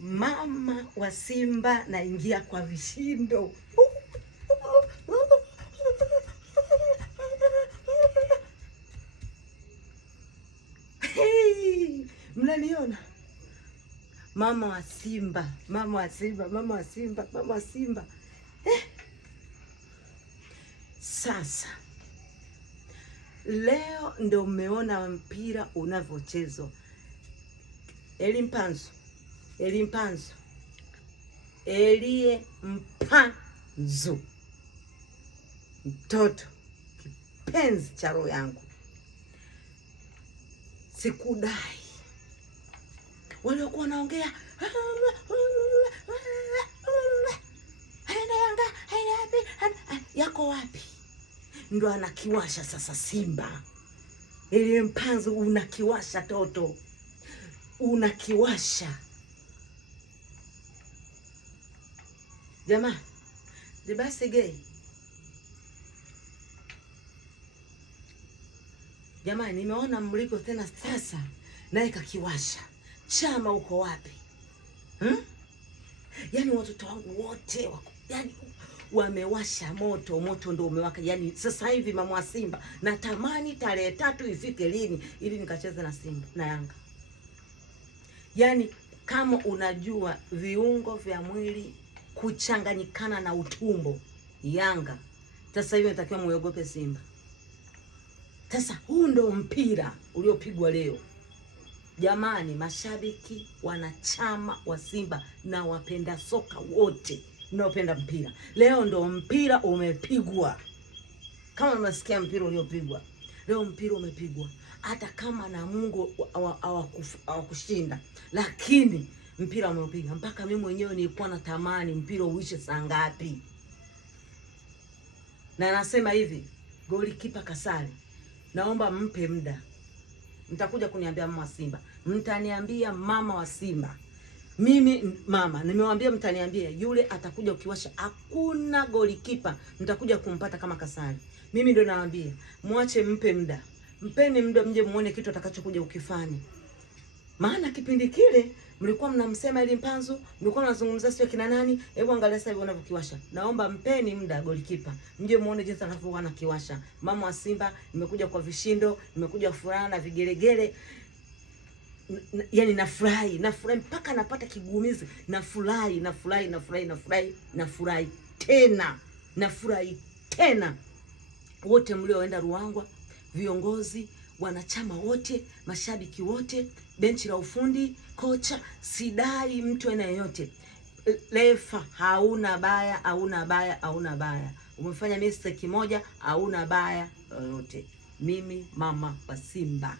Mama wa Simba naingia kwa vishindo. Hey, mnaniona? Mama wa Simba, mama wa Simba, mama wa Simba, mama wa Simba. Sasa leo ndo umeona mpira unavyochezwa. Elimpanzu Elie Mpanzu, mtoto kipenzi cha roho yangu, sikudai. Waliokuwa wanaongea haina Yanga haina wapi yako wapi, ndo anakiwasha sasa Simba. Elie Mpanzu unakiwasha toto, unakiwasha. Jamaa, basi gay. Jamaa, nimeona mliko tena sasa naye kakiwasha. Chama uko wapi? Yaani watoto wangu wote wako, yaani wamewasha moto, moto ndio umewaka. Yaani sasa hivi mama wa Simba natamani tarehe 3 ifike lini ili nikacheze na Simba na Yanga. Yaani kama unajua viungo vya mwili kuchanganyikana na utumbo Yanga, sasa hivi natakiwa muogope Simba. Sasa huu ndo mpira uliopigwa leo. Jamani, mashabiki, wanachama wa Simba na wapenda soka wote mnaopenda mpira, leo ndo mpira umepigwa. Kama unasikia mpira uliopigwa leo, mpira umepigwa. Hata kama na Mungu hawakushinda, lakini mpira umeupiga. Mpaka mimi mwenyewe nilikuwa natamani mpira uishe saa ngapi. Na nasema hivi, golikipa Kasali, naomba mpe muda. Mtakuja kuniambia mama wa Simba, mtaniambia mama wa Simba. Mimi mama nimewambia, mtaniambia yule atakuja ukiwasha. Hakuna golikipa mtakuja kumpata kama Kasali. Mimi ndo nawaambia, muache, mpe muda. Mpeni muda, mje muone kitu atakachokuja ukifanya. Maana kipindi kile mlikuwa mnamsema Elie Mpanzu, mlikuwa mnazungumza sio kina nani. Hebu angalia sasa hivi wanavyokiwasha. Naomba mpeni muda golikipa, mje muone jinsi anavyokuwa anakiwasha. Mama wa Simba, nimekuja kwa vishindo, nimekuja furaha na vigelegele. Yaani nafurahi mpaka napata kigumizi. Nafurahi tena. Wote mlioenda Ruangwa, viongozi, wanachama wote, mashabiki wote, benchi la ufundi, kocha, sidai mtu aina yoyote. Refa hauna baya. Umefanya mistake moja, hauna baya yoyote. Mimi mama wa Simba.